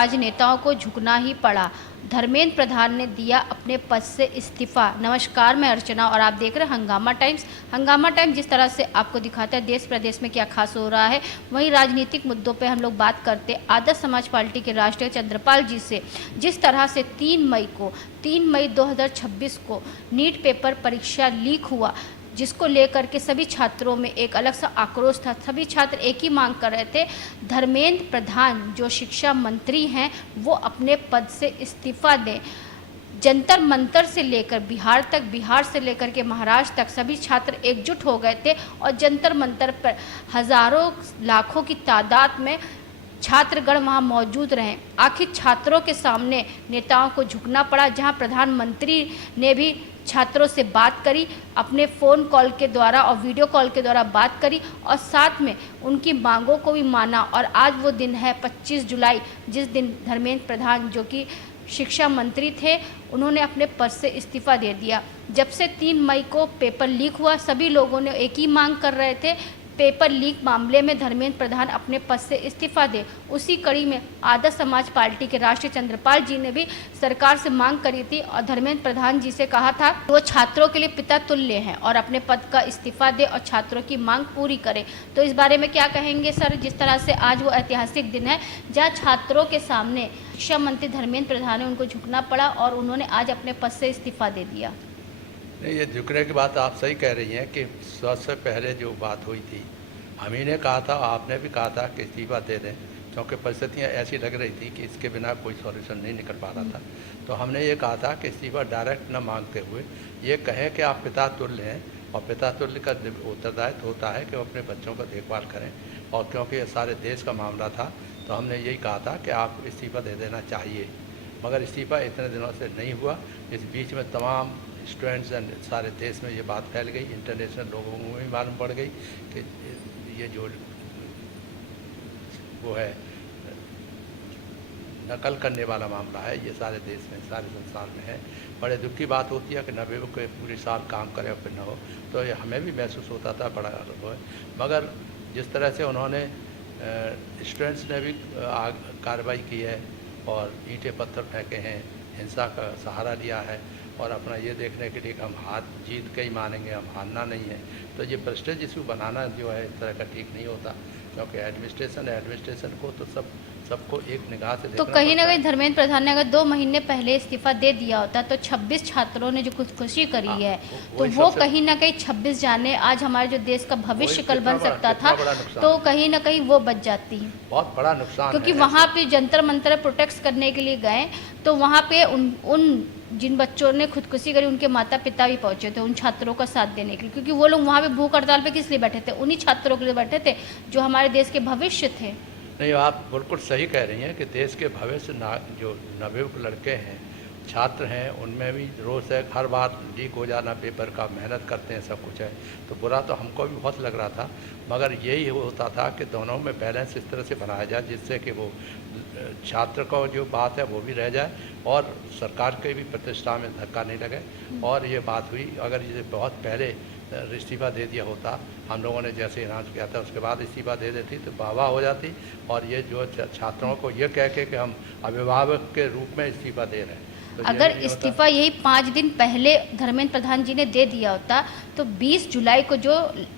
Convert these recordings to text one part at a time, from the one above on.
राजनेताओं को झुकना ही पड़ा। धर्मेंद्र प्रधान ने दिया अपने पद से इस्तीफा। नमस्कार, मैं अर्चना और आप देख रहे हैं हंगामा टाइम्स। हंगामा टाइम्स जिस तरह से आपको दिखाता है देश प्रदेश में क्या खास हो रहा है, वहीं राजनीतिक मुद्दों पे हम लोग बात करते हैं आदर्श समाज पार्टी के राष्ट्रीय चंद्रपाल जी से। जिस तरह से 3 मई 2026 को नीट पेपर परीक्षा लीक हुआ, जिसको लेकर के सभी छात्रों में एक अलग सा आक्रोश था। सभी छात्र एक ही मांग कर रहे थे, धर्मेंद्र प्रधान जो शिक्षा मंत्री हैं वो अपने पद से इस्तीफा दें। जंतर मंतर से लेकर बिहार तक, बिहार से लेकर के महाराष्ट्र तक सभी छात्र एकजुट हो गए थे और जंतर मंतर पर हजारों लाखों की तादाद में छात्रगण वहां मौजूद रहे। आखिर छात्रों के सामने नेताओं को झुकना पड़ा, जहां प्रधानमंत्री ने भी छात्रों से बात करी, अपने फ़ोन कॉल के द्वारा और वीडियो कॉल के द्वारा बात करी और साथ में उनकी मांगों को भी माना। और आज वो दिन है 25 जुलाई, जिस दिन धर्मेंद्र प्रधान जो कि शिक्षा मंत्री थे, उन्होंने अपने पद से इस्तीफा दे दिया। जब से 3 मई को पेपर लीक हुआ, सभी लोगों ने एक ही मांग कर रहे थे, पेपर लीक मामले में धर्मेंद्र प्रधान अपने पद से इस्तीफा दे। उसी कड़ी में आदर्श समाज पार्टी के राष्ट्रीय चंद्रपाल जी ने भी सरकार से मांग करी थी और धर्मेंद्र प्रधान जी से कहा था वो छात्रों के लिए पिता तुल्य हैं और अपने पद का इस्तीफा दे और छात्रों की मांग पूरी करे। तो इस बारे में क्या कहेंगे सर, जिस तरह से आज वो ऐतिहासिक दिन है जहाँ छात्रों के सामने शिक्षा मंत्री धर्मेंद्र प्रधान ने उनको झुकना पड़ा और उन्होंने आज अपने पद से इस्तीफा दे दिया। नहीं, ये झुकने की बात आप सही कह रही हैं कि सबसे पहले जो बात हुई थी, हम ही ने कहा था, आपने भी कहा था कि इस्तीफा दे दें, क्योंकि परिस्थितियाँ ऐसी लग रही थी कि इसके बिना कोई सॉल्यूशन नहीं निकल पा रहा था। तो हमने ये कहा था कि इस्तीफा डायरेक्ट न मांगते हुए ये कहें कि आप पिता तुल्य हैं और पिता तुल्य का उत्तरदायित्व होता है कि वो अपने बच्चों का देखभाल करें। और क्योंकि ये सारे देश का मामला था तो हमने यही कहा था कि आप इस्तीफा दे देना चाहिए, मगर इस्तीफा इतने दिनों से नहीं हुआ। इस बीच में तमाम स्टूडेंट्स एंड सारे देश में ये बात फैल गई, इंटरनेशनल लोगों को भी मालूम पड़ गई कि ये जो वो है नकल करने वाला मामला है, ये सारे देश में, सारे संसार में है। बड़े दुख की बात होती है कि 90 के पूरे साल काम करे और फिर न हो, तो ये हमें भी महसूस होता था, बड़ा अलग हो। मगर जिस तरह से उन्होंने स्टूडेंट्स ने भी कार्रवाई की है और ईंटें पत्थर फेंके हैं, हिंसा का सहारा लिया है और अपना ये देखने के लिए कि हम हार जीत के ही मानेंगे, हम हारना नहीं है। तो ये प्रेस्टीज इशू बनाना जो है इस तरह का ठीक नहीं होता, क्योंकि एडमिनिस्ट्रेशन को तो सबको एक निगाह से तो कहीं ना कहीं धर्मेंद्र प्रधान ने अगर 2 महीने पहले इस्तीफा दे दिया होता तो 26 छात्रों ने जो खुदकुशी करी है तो वो कहीं ना कहीं 26 जाने आज हमारे जो देश का भविष्य कल बन सकता था, तो कहीं ना कहीं वो बच जाती है। बहुत बड़ा नुकसान, क्योंकि वहाँ पे जंतर मंतर प्रोटेक्ट करने के लिए गए तो वहाँ पे उन जिन बच्चों ने खुदकुशी करी उनके माता पिता भी पहुंचे थे उन छात्रों का साथ देने के लिए, क्योंकि वो लोग वहाँ पे भूख हड़ताल पे किस लिए बैठे थे, उन्हीं छात्रों के लिए बैठे थे जो हमारे देश के भविष्य थे। नहीं, आप बिल्कुल सही कह रही हैं कि देश के भविष्य जो नवयुवक लड़के हैं, छात्र हैं, उनमें भी रोष है। हर बार लीक हो जाना पेपर का, मेहनत करते हैं, सब कुछ है, तो बुरा तो हमको भी बहुत लग रहा था। मगर यही होता था कि दोनों में बैलेंस इस तरह से बनाया जाए जिससे कि वो छात्र को जो बात है वो भी रह जाए और सरकार के भी प्रतिष्ठा में धक्का नहीं लगे। और ये बात हुई, अगर ये बहुत पहले इस्तीफा दे दिया होता, हम लोगों ने जैसे अनाउंस किया था उसके बाद इस्तीफा दे देती तो वाह हो जाती। और ये जो छात्रों को ये कह के कि हम अभिभावक के रूप में इस्तीफा दे रहे हैं, तो अगर इस्तीफा यही 5 दिन पहले धर्मेंद्र प्रधान जी ने दे दिया होता तो 20 जुलाई को जो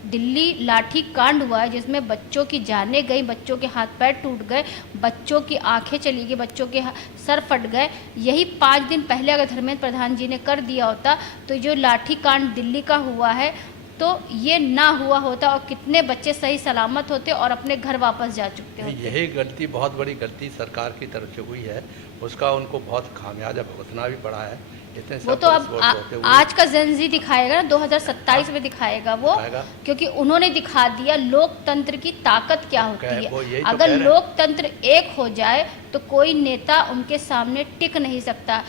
दिल्ली लाठी कांड हुआ है जिसमें बच्चों की जानें गई, बच्चों के हाथ पैर टूट गए, बच्चों की आंखें चली गई, बच्चों के सर फट गए, यही 5 दिन पहले अगर धर्मेंद्र प्रधान जी ने कर दिया होता तो जो लाठी कांड दिल्ली का हुआ है तो ये ना हुआ होता और कितने बच्चे सही सलामत होते और अपने घर वापस जा चुके होते। यही गलती, बहुत बड़ी गलती सरकार की तरफ से हुई है, उसका उनको बहुत खामियाजा भुगतना भी पड़ा है। इतने वो तो अब आज का जनजी दिखाएगा ना, 2027 में दिखाएगा वो, क्योंकि उन्होंने दिखा दिया लोकतंत्र की ताकत क्या होती है। अगर लोकतंत्र एक हो जाए तो कोई नेता उनके सामने टिक नहीं सकता।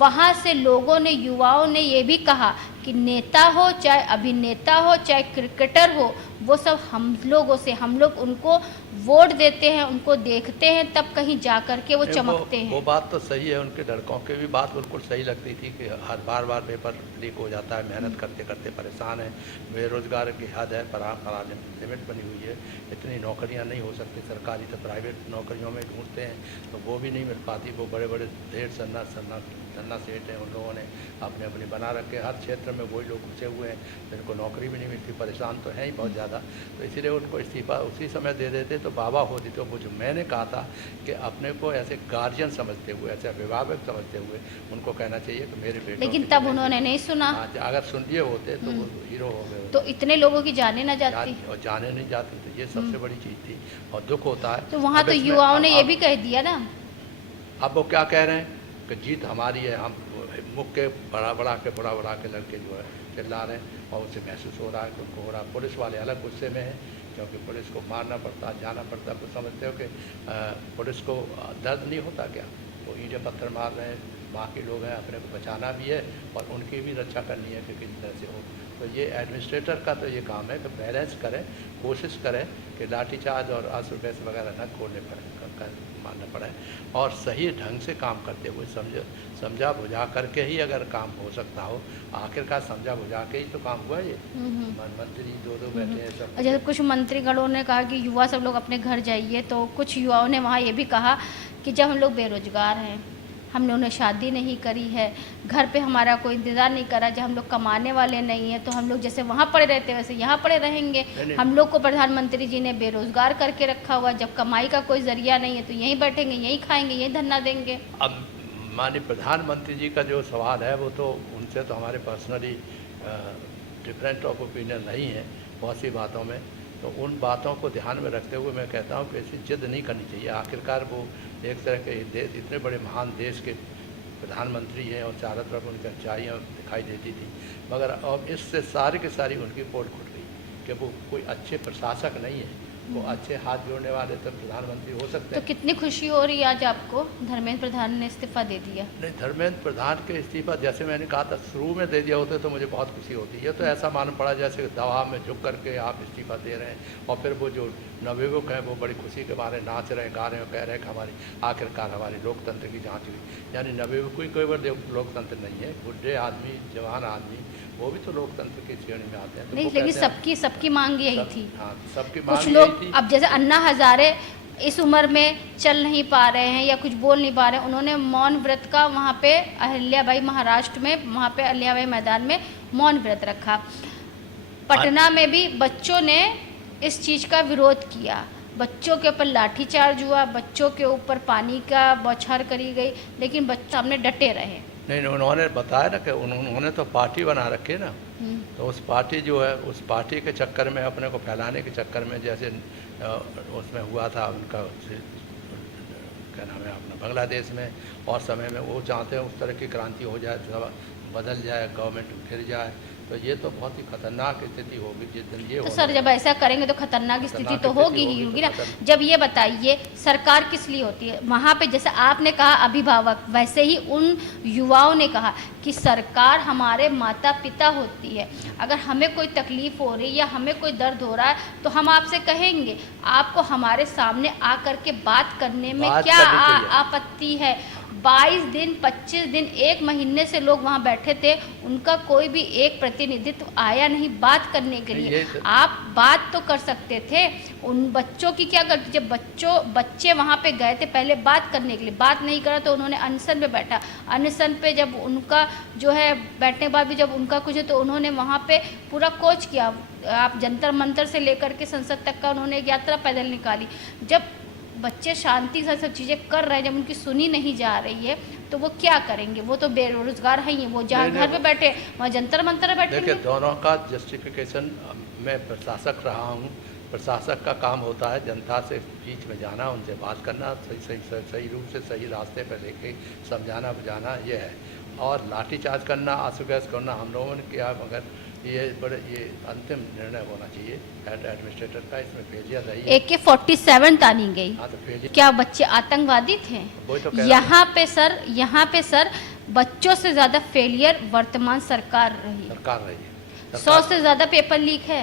वहाँ से लोगों ने, युवाओं ने ये भी कहा कि नेता हो, चाहे अभिनेता हो, चाहे क्रिकेटर हो, वो सब हम लोगों से, हम लोग उनको वोट देते हैं, उनको देखते हैं, तब कहीं जा कर के वो चमकते हैं। वो बात तो सही है, उनके लड़कों की भी बात बिल्कुल सही लगती थी कि हर बार पेपर लीक हो जाता है, मेहनत करते करते परेशान है, बेरोजगार की हद है, पर लिमिट बनी हुई है, इतनी नौकरियां नहीं हो सकती सरकारी, तो प्राइवेट नौकरियों में ढूंढते हैं तो वो भी नहीं मिल पाती। वो बड़े बड़े ढेर सन्ना सेठ हैं, उन लोगों ने अपने अपने बना रखे, हर क्षेत्र में वही लोग घुसे हुए हैं, जिनको नौकरी भी नहीं मिलती, परेशान तो हैं ही बहुत ज़्यादा, तो इसीलिए उनको इस्तीफा उसी समय दे देते तो बाबा होती। तो वो जो मैंने कहा था कि अपने को ऐसे गार्जियन समझते हुए, ऐसे अभिभावक समझते हुए उनको कहना चाहिए कि मेरे बेटे, लेकिन तब उन्होंने नहीं सुना। अगर सुन लिए होते तो वो हीरो हो गए, तो इतने लोगों की जाने ना जाती, और जाने नहीं जाती, तो ये सबसे बड़ी चीज़ थी और दुख होता है। तो वहाँ तो युवाओं ने ये भी कह दिया ना। अब वो क्या कह रहे हैं कि जीत हमारी है, हम मुख के बड़ा के लड़के जो है चिल्ला रहे हैं और उसे महसूस हो रहा है कि उनको हो रहा है। पुलिस वाले अलग गुस्से में हैं क्योंकि पुलिस को मारना पड़ता, जाना पड़ता। कुछ समझते हो कि पुलिस को दर्द नहीं होता क्या? वो ईंटें पत्थर मार रहे हैं, माँ के लोग हैं, अपने को बचाना भी है और उनकी भी रक्षा करनी है कि किसी तरह से हो। तो ये एडमिनिस्ट्रेटर का तो ये काम है कि बैलेंस करें, कोशिश करें कि लाठीचार्ज और अस्त्र गैस वगैरह न खोलने पड़े, मानना पड़े और सही ढंग से काम करते हुए समझा बुझा करके ही अगर काम हो सकता हो। आखिरकार समझा बुझा के ही तो काम हुआ ये। मंत्री दो बैठे हैं सब। जैसे कुछ मंत्रीगणों ने कहा कि युवा सब लोग अपने घर जाइए, तो कुछ युवाओं ने वहाँ ये भी कहा कि जब हम लोग बेरोजगार हैं, हमने उन्हें शादी नहीं करी है, घर पे हमारा कोई इंतज़ार नहीं करा, जब हम लोग कमाने वाले नहीं हैं तो हम लोग जैसे वहाँ पड़े रहते हैं वैसे यहाँ पड़े रहेंगे। हम लोग को प्रधानमंत्री जी ने बेरोजगार करके रखा हुआ, जब कमाई का कोई जरिया नहीं है तो यहीं बैठेंगे, यहीं खाएंगे, यहीं धरना देंगे। अब माननीय प्रधानमंत्री जी का जो सवाल है वो तो उनसे तो हमारे पर्सनली डिफरेंट ऑफ ओपिनियन नहीं है बहुत सी बातों में, तो उन बातों को ध्यान में रखते हुए मैं कहता हूँ कि ऐसी जिद नहीं करनी चाहिए। आखिरकार वो एक तरह के देश, इतने बड़े महान देश के प्रधानमंत्री हैं और चारों तरफ उनकी अच्छाइयाँ दिखाई देती थी, मगर अब इससे सारी की सारी उनकी पोल खुल गई कि वो कोई अच्छे प्रशासक नहीं है, वो अच्छे हाथ जोड़ने वाले तो प्रधानमंत्री हो सकते हैं। तो कितनी खुशी हो रही है आज आपको धर्मेंद्र प्रधान ने इस्तीफा दे दिया? नहीं, धर्मेंद्र प्रधान के इस्तीफा जैसे मैंने कहा था शुरू में दे दिया होते तो मुझे बहुत खुशी होती है। तो ऐसा मालूम पड़ा जैसे दवा में झुक करके आप इस्तीफा दे रहे हैं और फिर वो जो नवयुवक हैं वो बड़ी खुशी के मारे नाच रहे हैं, गा रहे हैं, कह रहे हैं कि हमारी आखिरकार हमारी लोकतंत्र की जाँच हुई। यानी नवयुवक कोई बार लोकतंत्र नहीं है, बुढ़े आदमी, जवान आदमी, वो भी तो लोकतंत्र की श्रेणी में आते हैं। तो नहीं, लेकिन सबकी मांग यही थी। हाँ, सबकी मांग कुछ यही लोग थी। अब जैसे अन्ना हजारे इस उम्र में चल नहीं पा रहे हैं या कुछ बोल नहीं पा रहे हैं, उन्होंने मौन व्रत का वहाँ पे अहिल्याबाई महाराष्ट्र में, वहाँ पे अहिल्याबाई मैदान में मौन व्रत रखा। पटना में भी बच्चों ने इस चीज़ का विरोध किया, बच्चों के ऊपर लाठीचार्ज हुआ, बच्चों के ऊपर पानी का बौछार करी गई, लेकिन बच्चे सामने डटे रहे। नहीं, उन्होंने बताया ना कि उन्होंने तो पार्टी बना रखी है ना, तो उस पार्टी जो है उस पार्टी के चक्कर में, अपने को फैलाने के चक्कर में, जैसे उसमें हुआ था उनका क्या नाम है अपना बांग्लादेश में और समय में, वो चाहते हैं उस तरह की क्रांति हो जाए, बदल जाए, गवर्नमेंट फिर जाए, तो ये तो बहुत ही खतरनाक स्थिति होगी जिस दिन ये। तो सर जब ऐसा करेंगे तो खतरनाक स्थिति तो होगी ही होगी ना। जब ये बताइए सरकार किस लिए होती है? वहाँ पे जैसे आपने कहा अभिभावक, वैसे ही उन युवाओं ने कहा कि सरकार हमारे माता पिता होती है। अगर हमें कोई तकलीफ हो रही है या हमें कोई दर्द हो रहा है तो हम आपसे कहेंगे, आपको हमारे सामने आकर के बात करने में क्या आपत्ति है? 22 दिन 25 दिन 1 महीने से लोग वहाँ बैठे थे, उनका कोई भी एक प्रतिनिधित्व आया नहीं बात करने के लिए। आप बात तो कर सकते थे। उन बच्चों की क्या गलती? जब बच्चे वहाँ पे गए थे पहले बात करने के लिए, बात नहीं करा तो उन्होंने अनशन पे बैठा। अनशन पे जब उनका जो है बैठने के बाद भी जब उनका कुछ है तो उन्होंने वहाँ पे पूरा कोच किया। आप जंतर मंतर से लेकर के संसद तक का उन्होंने एक यात्रा पैदल निकाली। जब बच्चे शांति से सब चीज़ें कर रहे हैं, जब उनकी सुनी नहीं जा रही है तो वो क्या करेंगे? वो तो बेरोजगार हैं ही, वो जहाँ घर पे बैठे वहाँ जंतर मंतर बैठे। देखिए, दोनों का जस्टिफिकेशन, मैं प्रशासक रहा हूँ, प्रशासक का काम होता है जनता से बीच में जाना, उनसे बात करना, सही रूप से सही रास्ते पर लेके समझाना बुझाना, ये है। और लाठीचार्ज करना, आंसू गैस करना हम लोगों ने किया, मगर ये अंतिम निर्णय होना चाहिए एडमिनिस्ट्रेटर का, इसमें पेजिया रही है। AK-47 तानी गई। हाँ, तो क्या बच्चे आतंकवादी थे? तो यहाँ पे सर बच्चों से ज़्यादा फेलियर वर्तमान सरकार रही। सरकार रही है। 100 से ज़्यादा पेपर लीक है,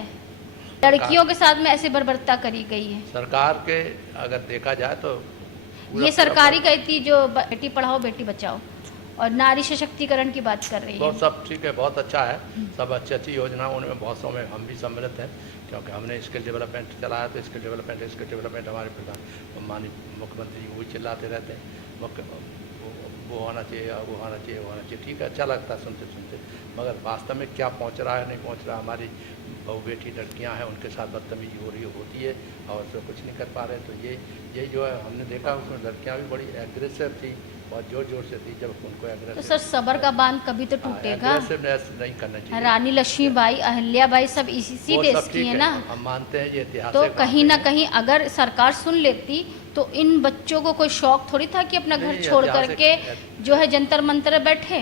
लड़कियों के साथ में ऐसी बर्बरता करी गई है। सरकार के अगर देखा जाए तो ये सरकारी गई थी जो बेटी पढ़ाओ बेटी बचाओ और नारी सशक्तिकरण की बात कर रही है। बहुत सब ठीक है, बहुत अच्छा है, सब अच्छी अच्छी योजना, उनमें बहुत सौ में हम भी सम्मिलित हैं, क्योंकि हमने स्किल डेवलपमेंट चलाया। तो स्किल डेवलपमेंट हमारे प्रधान माननीय मुख्यमंत्री जी वही चिल्लाते रहते हैं, वो होना चाहिए, वो होना चाहिए, वो होना चाहिए। ठीक है, अच्छा लगता है सुनते सुनते, मगर वास्तव में क्या पहुंच रहा है नहीं पहुंच रहा। हमारी बहू बेटी लड़कियां हैं, उनके साथ बदतमीजी हो रही होती है और उससे कुछ नहीं कर पा रहे। तो ये जो है हमने देखा, उसमें लड़कियां भी बड़ी एग्रेसिव थी, बहुत जोर जोर से थी। जब उनको एग्रेसिव, तो सर सबर का बांध कभी तो टूटेगा। एग्रेसिवनेस नहीं करना चाहिए। रानी लक्ष्मीबाई, अहिल्याबाई सब इसी देश की है ना। हम मानते हैं ये इतिहास। तो कहीं ना कहीं अगर सरकार सुन लेती तो इन बच्चों को कोई शौक थोड़ी था कि अपना घर छोड़ करके जो है जंतर मंतर बैठे।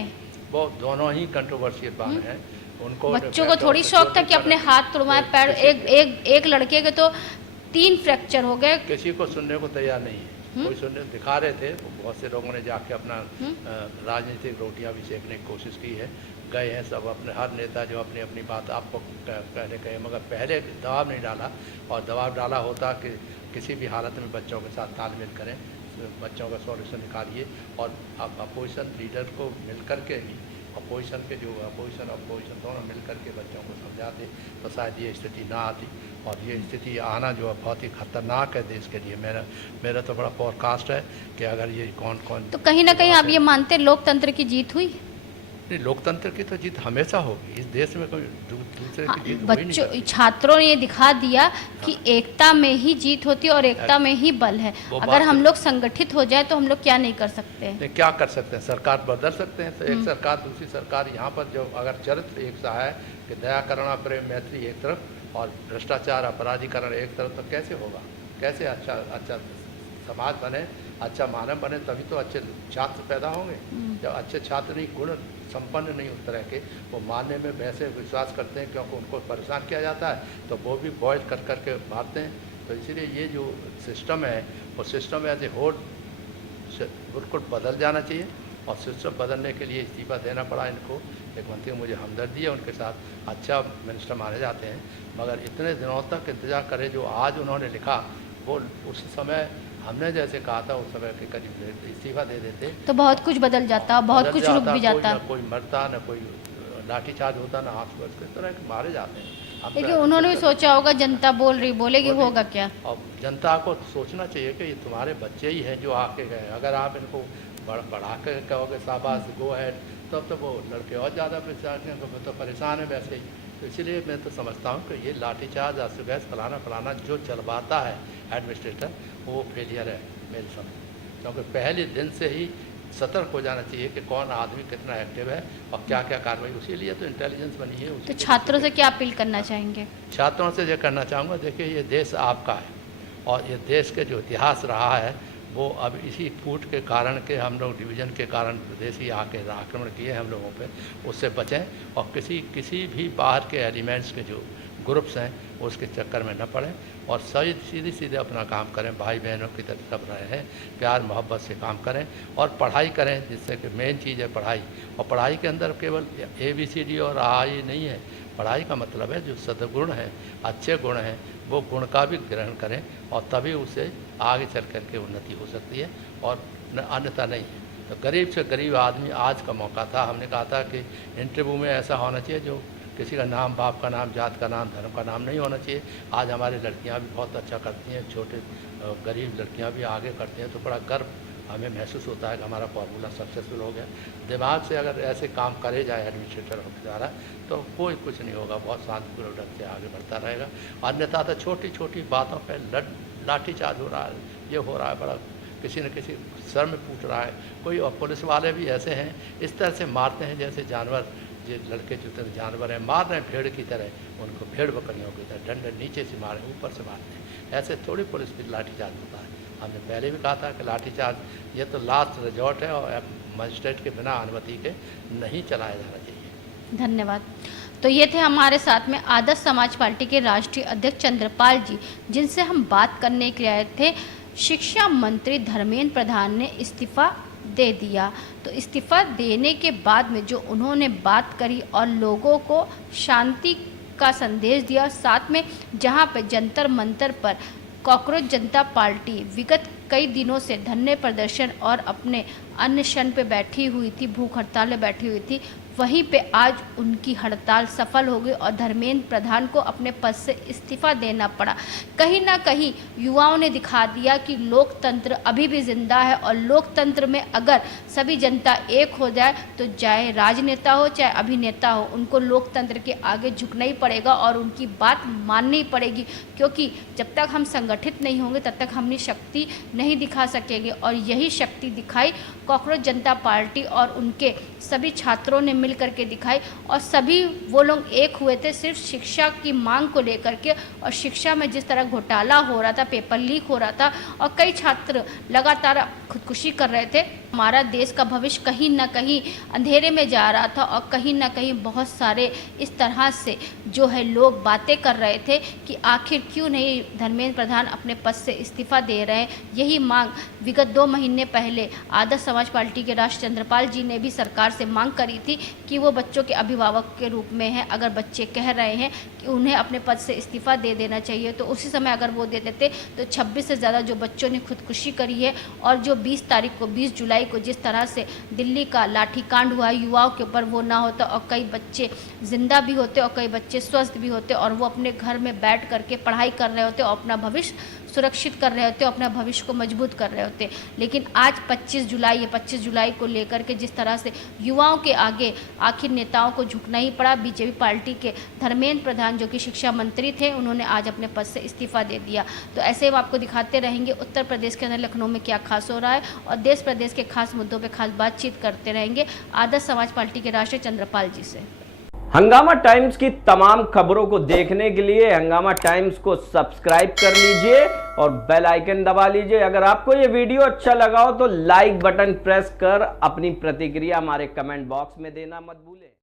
वो दोनों ही कंट्रोवर्शियल बात है। उनको बच्चों को थोड़ी शौक था कि अपने हाथ तोड़वाए, पैर। एक लड़के के तो 3 फ्रैक्चर हो गए। किसी को सुनने को तैयार नहीं है, कोई सुनने दिखा रहे थे। बहुत से लोगों ने जाके अपना राजनीतिक रोटियां भी सेकने की कोशिश की है, गए हैं सब अपने, हर नेता जो अपनी अपनी बात आपको कहने कहे, मगर पहले दबाव नहीं डाला। और दबाव डाला होता कि किसी भी हालत में बच्चों के साथ तालमेल करें, बच्चों का सॉल्यूशन निकालिए। और अब अपोजिशन लीडर को मिल करके ही, अपोजिशन के जो अपोजिशन दोनों मिल करके बच्चों को समझाते तो शायद ये स्थिति ना आती। और ये स्थिति आना जो है बहुत ही खतरनाक है देश के लिए। मेरा तो बड़ा फोरकास्ट है कि अगर ये कौन तो कहीं ना कहीं आप ये मानते लोकतंत्र की जीत हुई? नहीं, लोकतंत्र की तो जीत हमेशा होगी। इस देश में कोई दूसरे की जीत बच्चों छात्रों ने ये दिखा दिया कि एकता में ही जीत होती है और एकता में ही बल है। अगर हम लोग संगठित हो जाए तो हम लोग क्या नहीं कर सकते? नहीं, क्या कर सकते हैं? सरकार बदल सकते हैं। तो एक सरकार दूसरी सरकार, यहाँ पर जो अगर चरित्र एक सा है कि दया करुणा प्रेम मैत्री एक तरफ और भ्रष्टाचार अपराधीकरण एक तरफ, तो कैसे होगा? कैसे अच्छा समाज बने, अच्छा मानव बने, तभी तो अच्छे छात्र पैदा होंगे। जब अच्छे छात्र नहीं, गुण संपन्न नहीं उस तरह के, वो मानने में वैसे विश्वास करते हैं क्योंकि उनको परेशान किया जाता है, तो वो भी बॉयल कर करके मारते हैं। तो इसीलिए ये जो सिस्टम है, वो सिस्टम एज ए होल बिल्कुल बदल जाना चाहिए। और सिस्टम बदलने के लिए इस्तीफा देना पड़ा इनको। एक मंत्री, मुझे हमदर्दी है उनके साथ, अच्छा मिनिस्टर माने जाते हैं, मगर इतने दिनों तक इंतजार करे जो आज उन्होंने लिखा, वो उस समय हमने जैसे कहा था उस समय के करीब इस्तीफा दे देते तो बहुत कुछ बदल जाता, बहुत कुछ रुक भी जाता। कोई मरता, न कोई लाठीचार्ज होता, ना हाथ पर इस तरह के मारे जाते हैं। लेकिन उन्होंने भी सोचा होगा जनता बोलेगी होगा क्या। और जनता को सोचना चाहिए कि ये तुम्हारे बच्चे ही हैं जो आके गए। अगर आप इनको बढ़ा कर कहोगे शाबाश गो हैड, तब तो वो लड़के और ज़्यादा तो परेशान है वैसे ही। तो इसलिए मैं तो समझता हूँ कि ये लाठीचार्ज अस्त व्यस्त फलाना जो चलवाता है एडमिनिस्ट्रेटर, वो फेलियर है मेरे समझ। क्योंकि पहले दिन से ही सतर्क हो जाना चाहिए कि कौन आदमी कितना एक्टिव है और क्या क्या कार्रवाई। उसी लिए तो इंटेलिजेंस बनी है। तो छात्रों से क्या अपील करना चाहेंगे? छात्रों से ये करना चाहूँगा, देखिए ये देश आपका है और ये देश के जो इतिहास रहा है वो अब इसी फूट के कारण के हम लोग डिवीज़न के कारण विदेशी आके आक्रमण किए हम लोगों पे, उससे बचें और किसी भी बाहर के एलिमेंट्स के जो ग्रुप्स हैं उसके चक्कर में न पड़ें और सीधे अपना काम करें। भाई बहनों की तरह सब रहे हैं, प्यार मोहब्बत से काम करें और पढ़ाई करें, जिससे कि मेन चीज़ है पढ़ाई। और पढ़ाई के अंदर केवल ABCD और आई नहीं है। पढ़ाई का मतलब है जो सद्गुण हैं, अच्छे गुण हैं, वो गुण का भी ग्रहण करें और तभी उसे आगे चल कर के उन्नति हो सकती है और अन्यथा नहीं है। तो गरीब से गरीब आदमी आज का मौका था। हमने कहा था कि इंटरव्यू में ऐसा होना चाहिए जो किसी का नाम, बाप का नाम, जात का नाम, धर्म का नाम नहीं होना चाहिए। आज हमारी लड़कियां भी बहुत अच्छा करती हैं, छोटे गरीब लड़कियां भी आगे करती हैं, तो बड़ा गर्व हमें महसूस होता है कि हमारा फॉर्मूला सक्सेसफुल हो गया। दिमाग से अगर ऐसे काम करे जाए एडमिनिस्ट्रेटर के द्वारा तो कोई कुछ नहीं होगा, बहुत शांतिपूर्ण ढंग से आगे बढ़ता रहेगा। अन्यथा तो छोटी छोटी बातों पर लाठीचार्ज हो रहा है, ये हो रहा है, बड़ा किसी न किसी सर में फूट रहा है कोई। और पुलिस वाले भी ऐसे हैं, इस तरह से मारते हैं जैसे जानवर, ये लड़के जो जानवर हैं मार रहे हैं भेड़ की तरह, उनको भेड़ बकरियों की तरह डंडे नीचे से मारे, ऊपर से मारते हैं। ऐसे थोड़ी पुलिस भी लाठीचार्ज होता है। हमने पहले भी कहा था कि लाठीचार्ज ये तो लास्ट रिजॉर्ट है और मजिस्ट्रेट के बिना अनुमति के नहीं चलाया जाना चाहिए। धन्यवाद। तो ये थे हमारे साथ में आदर्श समाज पार्टी के राष्ट्रीय अध्यक्ष चंद्रपाल जी, जिनसे हम बात करने के लिए आए थे। शिक्षा मंत्री धर्मेंद्र प्रधान ने इस्तीफा दे दिया। तो इस्तीफ़ा देने के बाद में जो उन्होंने बात करी और लोगों को शांति का संदेश दिया, साथ में जहां पे जंतर मंतर पर कॉकरोच जनता पार्टी विगत कई दिनों से धरने प्रदर्शन और अपने अनशन पे बैठी हुई थी, भूख हड़ताल में बैठी हुई थी, वहीं पे आज उनकी हड़ताल सफल हो गई और धर्मेंद्र प्रधान को अपने पद से इस्तीफ़ा देना पड़ा। कहीं ना कहीं युवाओं ने दिखा दिया कि लोकतंत्र अभी भी जिंदा है और लोकतंत्र में अगर सभी जनता एक हो जाए तो चाहे राजनेता हो चाहे अभिनेता हो, उनको लोकतंत्र के आगे झुकना ही पड़ेगा और उनकी बात माननी पड़ेगी, क्योंकि जब तक हम संगठित नहीं होंगे तब तक हम अपनी शक्ति नहीं दिखा सकेंगे। और यही शक्ति दिखाई कॉकरोच जनता पार्टी और उनके सभी छात्रों ने मिल करके दिखाई और सभी वो लोग एक हुए थे सिर्फ शिक्षा की मांग को लेकर के। और शिक्षा में जिस तरह घोटाला हो रहा था, पेपर लीक हो रहा था और कई छात्र लगातार खुदकुशी कर रहे थे, हमारा देश का भविष्य कहीं ना कहीं अंधेरे में जा रहा था और कहीं ना कहीं बहुत सारे इस तरह से जो है लोग बातें कर रहे थे कि आखिर क्यों नहीं धर्मेंद्र प्रधान अपने पद से इस्तीफा दे रहे हैं। यही मांग विगत 2 महीने पहले आदर्श समाज पार्टी के राष्ट्र चंद्रपाल जी ने भी सरकार से मांग करी थी कि वो बच्चों के अभिभावक के रूप में हैं, अगर बच्चे कह रहे हैं कि उन्हें अपने पद से इस्तीफा दे देना चाहिए तो उसी समय अगर वो दे देते तो 26 से ज़्यादा जो बच्चों ने खुदकुशी करी है और जो 20 जुलाई को जिस तरह से दिल्ली का लाठीकांड हुआ युवाओं के ऊपर, वो ना होता और कई बच्चे जिंदा भी होते और कई बच्चे स्वस्थ भी होते और वो अपने घर में बैठ करके पढ़ाई कर रहे होते और अपना भविष्य सुरक्षित कर रहे होते, अपना भविष्य को मजबूत कर रहे होते। लेकिन आज 25 जुलाई को लेकर के जिस तरह से युवाओं के आगे आखिर नेताओं को झुकना ही पड़ा। बीजेपी पार्टी के धर्मेंद्र प्रधान जो कि शिक्षा मंत्री थे, उन्होंने आज अपने पद से इस्तीफा दे दिया। तो ऐसे हम आपको दिखाते रहेंगे उत्तर प्रदेश के अंदर लखनऊ में क्या खास हो रहा है और देश प्रदेश के खास मुद्दों पर खास बातचीत करते रहेंगे आदर्श समाज पार्टी के राष्ट्रीय चंद्रपाल जी से। हंगामा टाइम्स की तमाम खबरों को देखने के लिए हंगामा टाइम्स को सब्सक्राइब कर लीजिए और बेल आइकन दबा लीजिए। अगर आपको ये वीडियो अच्छा लगा हो तो लाइक बटन प्रेस कर अपनी प्रतिक्रिया हमारे कमेंट बॉक्स में देना मत भूलें।